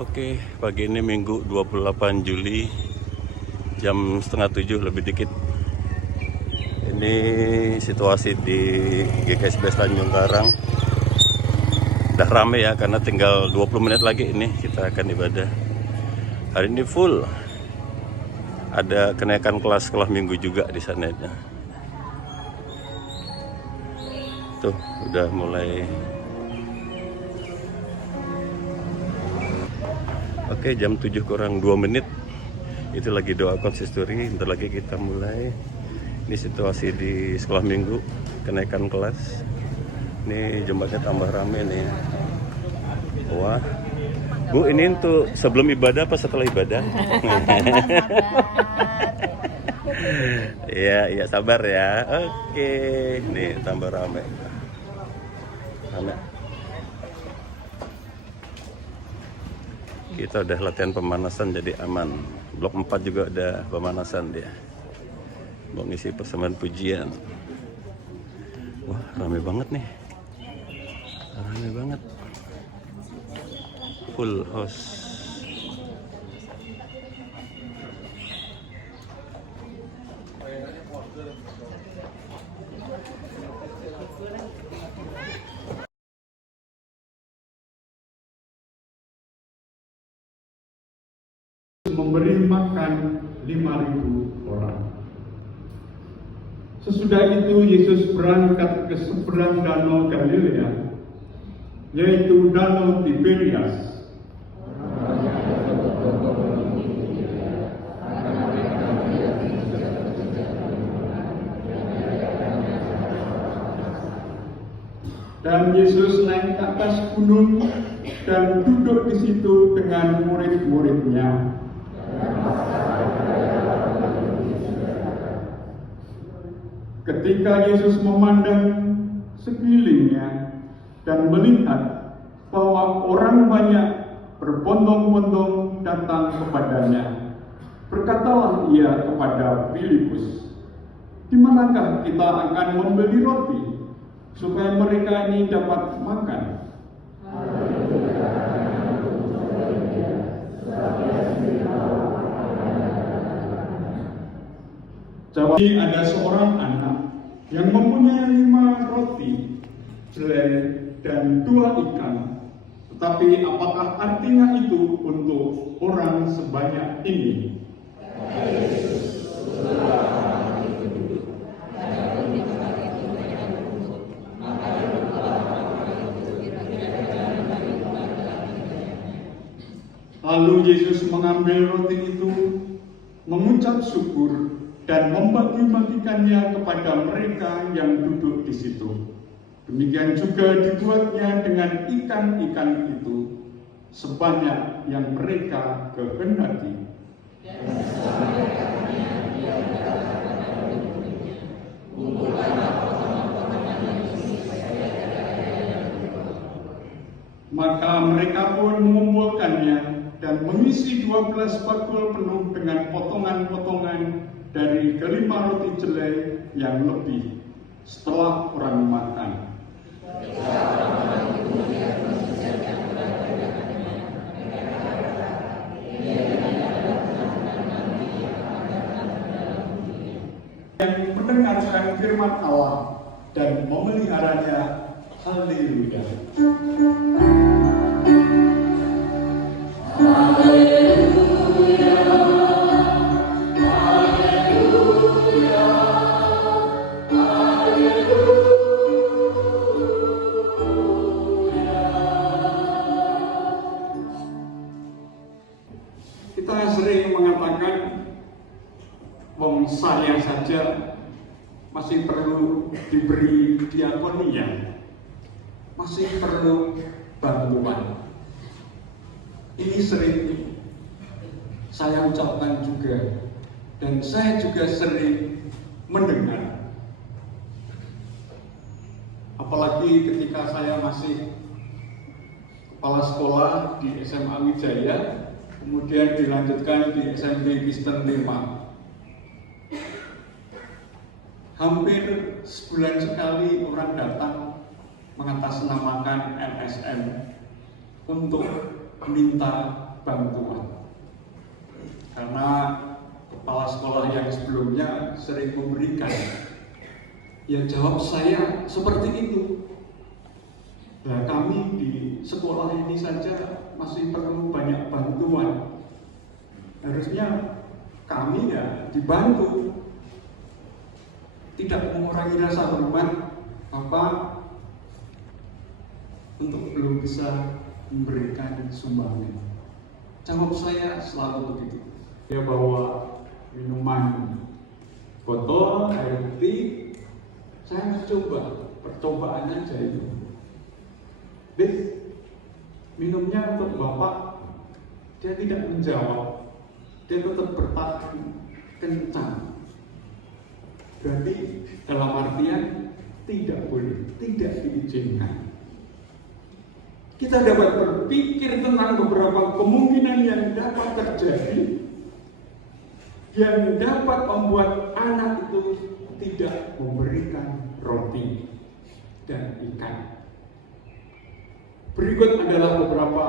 Oke, pagi ini Minggu 28 Juli jam setengah 7 lebih dikit. Ini situasi di GKSBS Tanjung Karang. Udah rame ya, karena tinggal 20 menit lagi ini kita akan ibadah. Hari ini full. Ada kenaikan kelas sekolah minggu juga di sana. Tuh, udah mulai. Oke, jam 7 kurang 2 menit. Itu lagi doa konsistori. Bentar lagi kita mulai. Ini situasi di sekolah minggu, kenaikan kelas. Ini jembatan tambah rame nih. Wah. Bu, ini untuk sebelum ibadah apa setelah ibadah? Iya, sabar ya. Oke. Nih tambah rame. Rame. Kita udah latihan pemanasan jadi aman. Blok 4 juga udah pemanasan dia. Mau ngisi persembahan pujian. Wah, rame banget nih. Rame banget. Full house. Memberi makan 5.000 orang. Sesudah itu Yesus berangkat ke seberang danau Galilea, yaitu danau Tiberias. Dan Yesus naik ke atas gunung dan duduk di situ dengan murid-muridnya. Ketika Yesus memandang sekelilingnya dan melihat bahwa orang banyak berbondong-bondong datang kepadanya, berkatalah ia kepada Filipus, "Di manakah kita akan membeli roti supaya mereka ini dapat makan?" Jawab, ada seorang anak yang mempunyai 5 roti jelai dan 2 ikan. Tetapi apakah artinya itu untuk orang sebanyak ini? Lalu Yesus mengambil roti itu, mengucap syukur, dan membagi-bagikannya kepada mereka yang duduk di situ. Demikian juga dibuatnya dengan ikan-ikan itu, sebanyak yang mereka kehendaki. Maka mereka pun mengumpulkannya dan mengisi 12 bakul penuh dengan potongan-potongan dari kelima roti jelai yang lebih setelah orang makan. Yang mendengarkan firman Allah dan memeliharanya. Haleluya. Kita sering mengatakan, wong saya saja masih perlu diberi diakonia, masih perlu bantuan. Ini sering saya ucapkan juga, dan saya juga sering mendengar. Apalagi ketika saya masih kepala sekolah di SMA Wijaya, kemudian dilanjutkan di SMP Kristen 5. Hampir sebulan sekali orang datang mengatasnamakan LSM untuk minta bantuan. Karena kepala sekolah yang sebelumnya sering memberikan. Ya jawab saya seperti itu. Nah, kami di sekolah ini saja masih perlu banyak bantuan. Harusnya kami ya dibantu. Tidak mengurangi rasa hormat Bapak untuk belum bisa memberikan sumbangan. Jawab saya selalu begitu. Dia bawa minuman botol air putih. Saya coba, percobaan aja itu. Minumnya untuk Bapak. Dia tidak menjawab. Dia tetap bertahan kencang. Berarti dalam artian tidak boleh, tidak diizinkan. Kita dapat berpikir tentang beberapa kemungkinan yang dapat terjadi, yang dapat membuat anak itu tidak memberikan roti dan ikan. Berikut adalah beberapa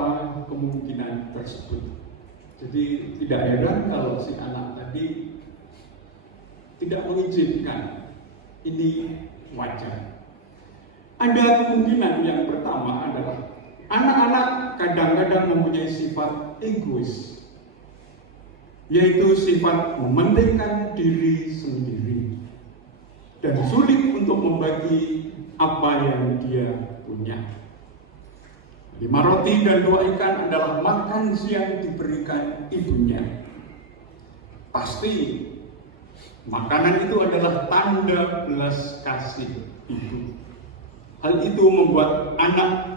kemungkinan tersebut. Jadi tidak heran kalau si anak tadi tidak mengizinkan. Ini wajar. Ada kemungkinan yang pertama adalah anak-anak kadang-kadang mempunyai sifat egois, yaitu sifat mementingkan diri sendiri dan sulit untuk membagi apa yang dia punya. 5 roti dan 2 ikan adalah makan siang diberikan ibunya. Pasti makanan itu adalah tanda belas kasih ibu. Hal itu membuat anak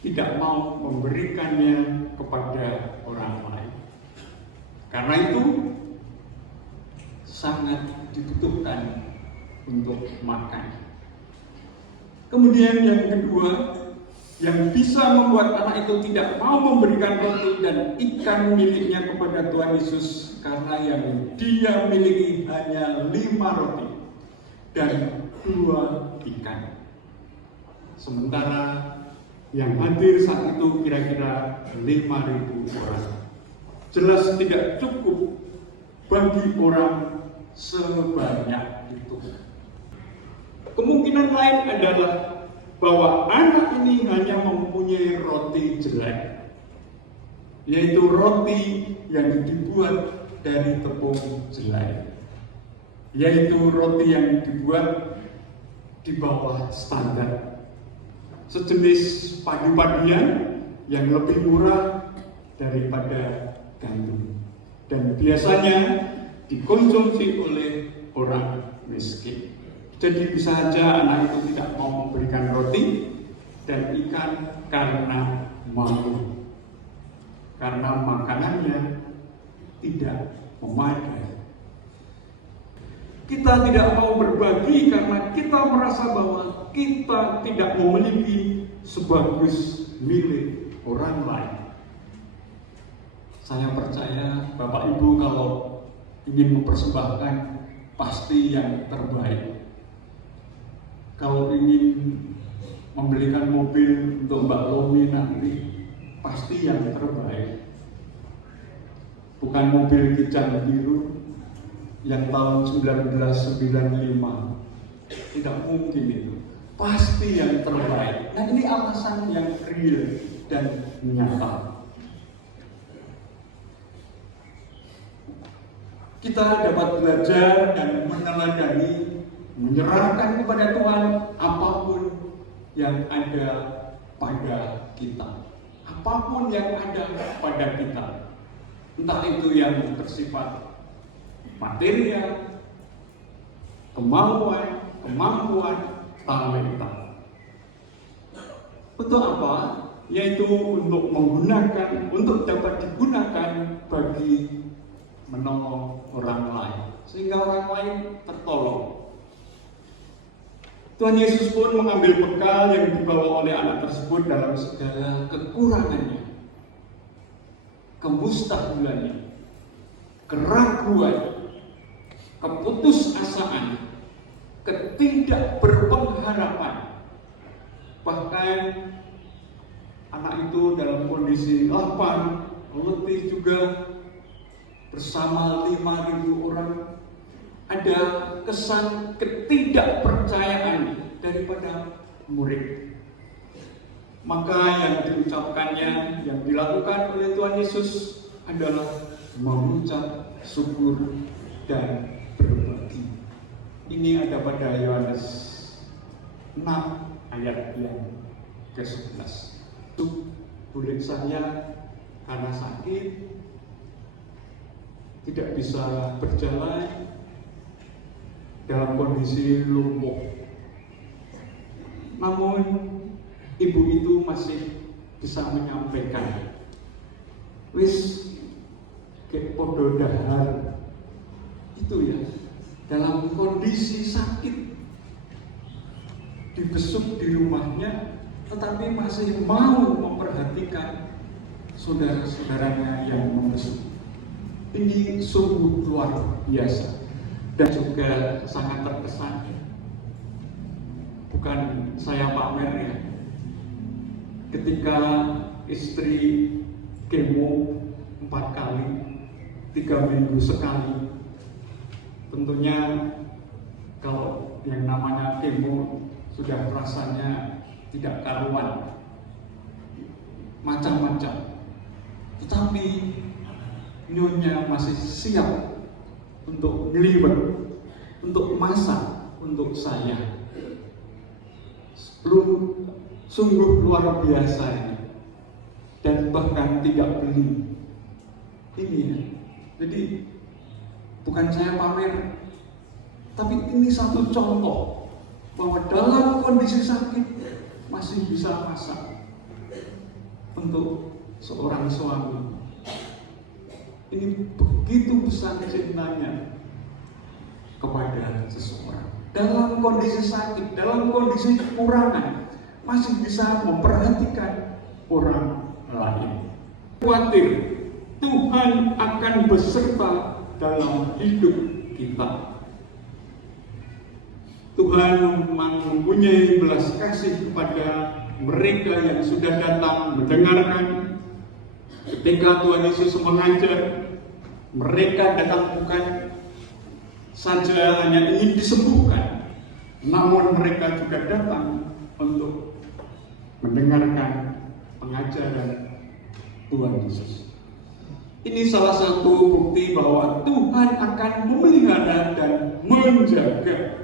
tidak mau memberikannya kepada orang lain. Karena itu sangat dibutuhkan untuk makan. Kemudian yang kedua, yang bisa membuat anak itu tidak mau memberikan roti dan ikan miliknya kepada Tuhan Yesus karena yang dia miliki hanya 5 roti dan 2 ikan. Sementara yang hadir saat itu kira-kira 5.000 orang. Jelas tidak cukup bagi orang sebanyak itu. Kemungkinan lain adalah bahwa anak ini hanya mempunyai roti jelek, yaitu roti yang dibuat dari tepung jelek, yaitu roti yang dibuat di bawah standar, sejenis padi-padian yang lebih murah daripada gandum dan biasanya dikonsumsi oleh orang miskin. Jadi bisa saja anak itu tidak mau memberikan roti dan ikan karena malu, karena makanannya tidak memadai. Kita tidak mau berbagi karena kita merasa bahwa kita tidak memiliki sebagus milik orang lain. Saya percaya Bapak Ibu kalau ingin mempersembahkan pasti yang terbaik. Kalau ingin membelikan mobil untuk Mbak Lomi nanti, pasti yang terbaik. Bukan mobil kijang biru yang tahun 1995. Tidak mungkin itu. Pasti yang terbaik. Nah ini alasan yang real dan nyata. Kita dapat belajar dan meneladani, menyerahkan kepada Tuhan apapun yang ada pada kita, apapun yang ada pada kita, entah itu yang bersifat material, kemampuan, talenta. Untuk apa? Yaitu untuk dapat digunakan bagi menolong orang lain, sehingga orang lain tertolong. Tuhan Yesus pun mengambil bekal yang dibawa oleh anak tersebut dalam segala kekurangannya, kemustahilannya, keraguan, keputusasaan, ketidakberpengharapan, bahkan Anak itu dalam kondisi lapar, letih juga, bersama 5.000 orang. Ada kesan ketidakpercayaan daripada murid. Maka yang diucapkannya, yang dilakukan oleh Tuhan Yesus adalah mengucap syukur dan berbagi. Ini ada pada Yohanes 6 ayat yang ke-11. Kulit saya karena sakit tidak bisa berjalan, dalam kondisi lumpuh. Namun ibu itu masih bisa menyampaikan, wis kayak podo dahar itu ya, dalam kondisi sakit dibesuk di rumahnya, tetapi masih mau memperhatikan saudara-saudaranya yang membesuk. Ini sungguh luar biasa dan juga sangat terkesan. Bukan saya pamer ya, ketika istri kemo 4 kali, 3 minggu sekali, tentunya kalau yang namanya kemo sudah rasanya tidak karuan, macam-macam. Tetapi nyonya masih siap untuk ngeliwet, untuk masak untuk saya. Sungguh luar biasa ini, dan bahkan tidak beli ini ya. Jadi bukan saya pamer, tapi ini satu contoh bahwa dalam kondisi sakit masih bisa masak untuk seorang suami. Ini begitu besar cintanya kepada seseorang. Dalam kondisi sakit, dalam kondisi kekurangan, masih bisa memperhatikan orang lain. Khawatir Tuhan akan beserta dalam hidup kita. Tuhan mempunyai belas kasih kepada mereka yang sudah datang mendengarkan. Ketika Tuhan Yesus mengajar, mereka datang bukan saja hanya ingin disembuhkan, namun mereka juga datang untuk mendengarkan pengajaran Tuhan Yesus. Ini salah satu bukti bahwa Tuhan akan memelihara dan menjaga.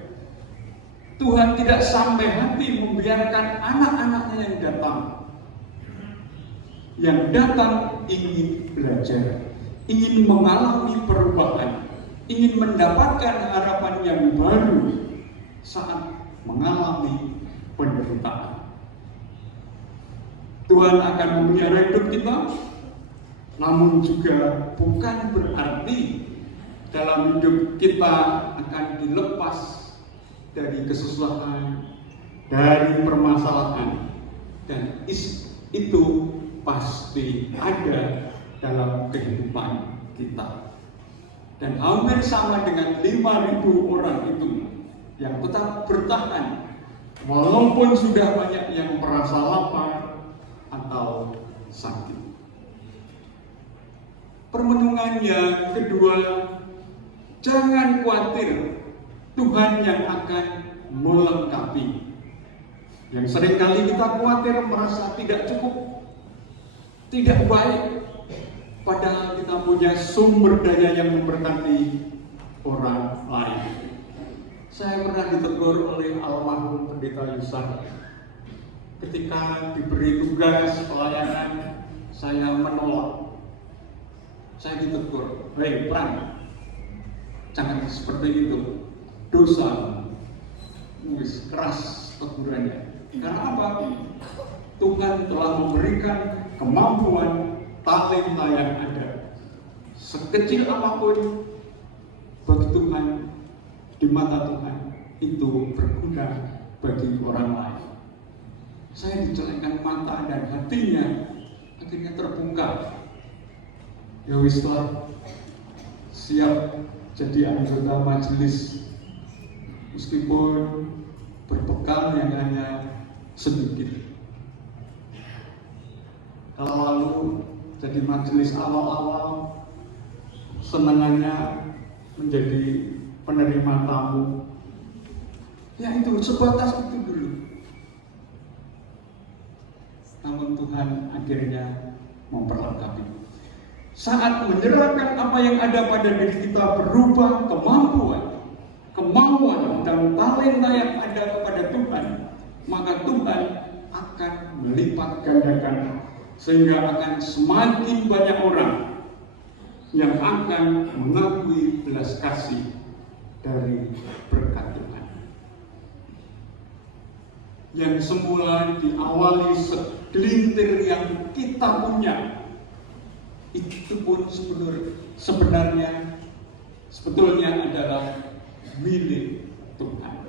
Tuhan tidak sampai hati membiarkan anak-anaknya yang datang. Yang datang ingin belajar, ingin mengalami perubahan, ingin mendapatkan harapan yang baru saat mengalami penderitaan. Tuhan akan memelihara hidup kita, namun juga bukan berarti dalam hidup kita akan dilepas dari kesusahan, dari permasalahan, dan itu pasti ada dalam kehidupan kita. Dan hampir sama dengan 5.000 orang itu yang tetap bertahan walaupun sudah banyak yang merasa lapar atau sakit. Permenungan yang kedua, jangan khawatir, Tuhan yang akan melengkapi. Yang seringkali kita khawatir, merasa tidak cukup, tidak baik, padahal kita punya sumber daya yang memberkati orang lain. Saya pernah ditegur oleh almarhum Pendeta Yusak ketika diberi tugas pelayanan, saya menolak. Saya ditegur, "Hei Pran, jangan seperti itu, dosa." Keras tegurannya. Karena apa? Tuhan telah memberikan kemampuan talenta yang ada. Sekecil apapun bagi Tuhan, di mata Tuhan itu berguna bagi orang lain. Saya dicelekkan mata dan hatinya akhirnya terbongkar. Ya wis lah, siap jadi anggota majelis meskipun berbekal yang hanya sedikit. Kalau lalu jadi majelis awal-awal senangannya menjadi penerima tamu. Ya itu sebatas itu dulu. Namun Tuhan akhirnya memperlengkapi. Saat menyerahkan apa yang ada pada diri kita berubah kemauan dan talenta yang ada kepada Tuhan, maka Tuhan akan melipat gandakan sehingga akan semakin banyak orang yang akan mengakui belas kasih dari berkat Tuhan. Yang semula diawali segelintir yang kita punya, itu pun sebetulnya adalah milik Tuhan.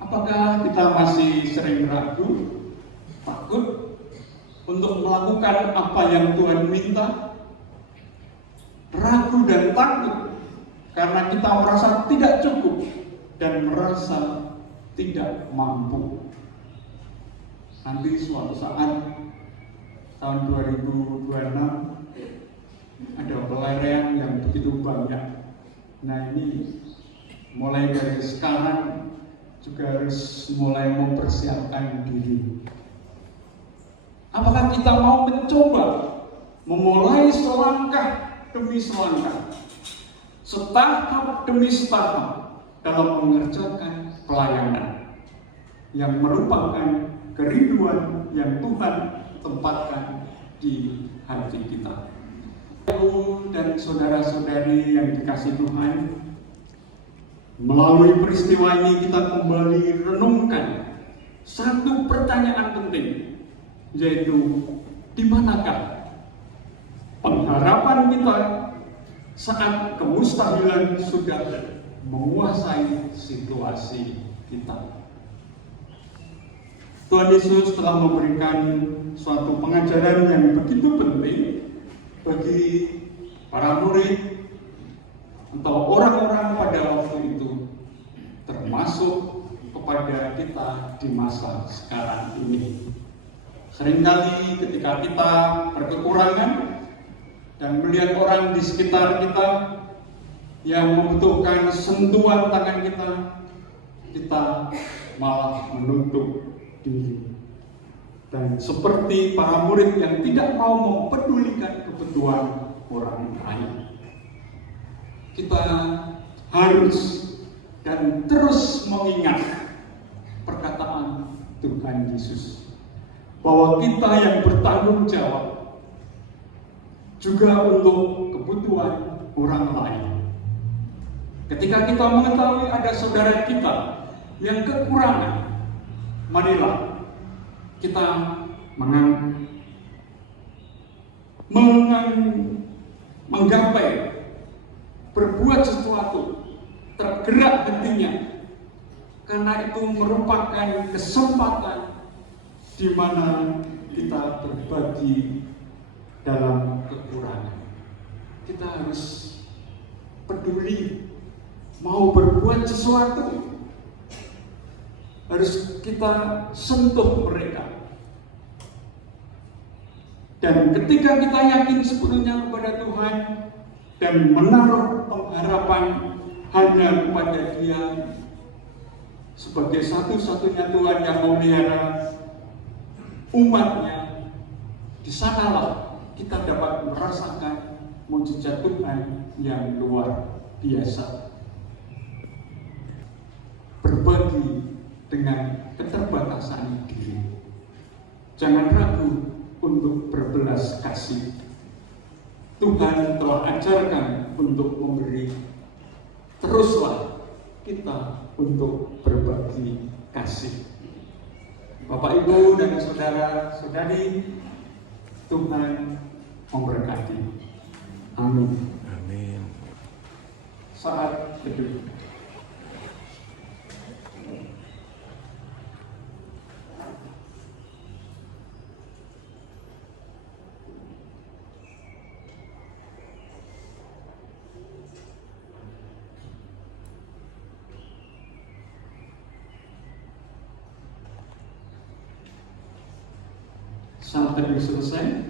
Apakah kita masih sering ragu, takut untuk melakukan apa yang Tuhan minta? Ragu dan takut karena kita merasa tidak cukup dan merasa tidak mampu. Nanti suatu saat tahun 2026 ada pelarian yang begitu banyak. Nah ini mulai dari sekarang juga harus mulai mempersiapkan diri. Apakah kita mau mencoba memulai selangkah demi selangkah, setahap demi setahap dalam mengerjakan pelayanan yang merupakan kerinduan yang Tuhan tempatkan di hati kita. Ibu dan saudara-saudari yang dikasihi Tuhan, melalui peristiwa ini kita kembali renungkan satu pertanyaan penting, yaitu di manakah pengharapan kita saat kemustahilan sudah menguasai situasi kita. Tuhan Yesus telah memberikan suatu pengajaran yang begitu penting bagi para murid atau orang-orang pada waktu itu, termasuk kepada kita di masa sekarang ini. Seringkali ketika kita berkekurangan dan melihat orang di sekitar kita yang membutuhkan sentuhan tangan kita malah menutup diri. Dan seperti para murid yang tidak mau mempedulikan kebutuhan orang lain, kita harus dan terus mengingat perkataan Tuhan Yesus bahwa kita yang bertanggung jawab juga untuk kebutuhan orang lain. Ketika kita mengetahui ada saudara kita yang kekurangan, marilah kita menggapai, berbuat sesuatu, tergerak hatinya, karena itu merupakan kesempatan di mana kita berbagi dalam kekurangan. Kita harus peduli, mau berbuat sesuatu, harus kita sentuh mereka. Dan ketika kita yakin sepenuhnya kepada Tuhan dan menaruh pengharapan hanya kepada Dia sebagai satu-satunya Tuhan yang memelihara umatnya, di sanalah kita dapat merasakan mujizat Tuhan yang luar biasa. Berbagi dengan keterbatasan diri. Jangan ragu untuk berbelas kasih. Tuhan telah ajarkan untuk memberi. Teruslah kita untuk berbagi kasih. Bapak, Ibu, dan saudara-saudari, Tuhan memberkati. Amin. Amin. Saat berdiri. saat teduh selesai,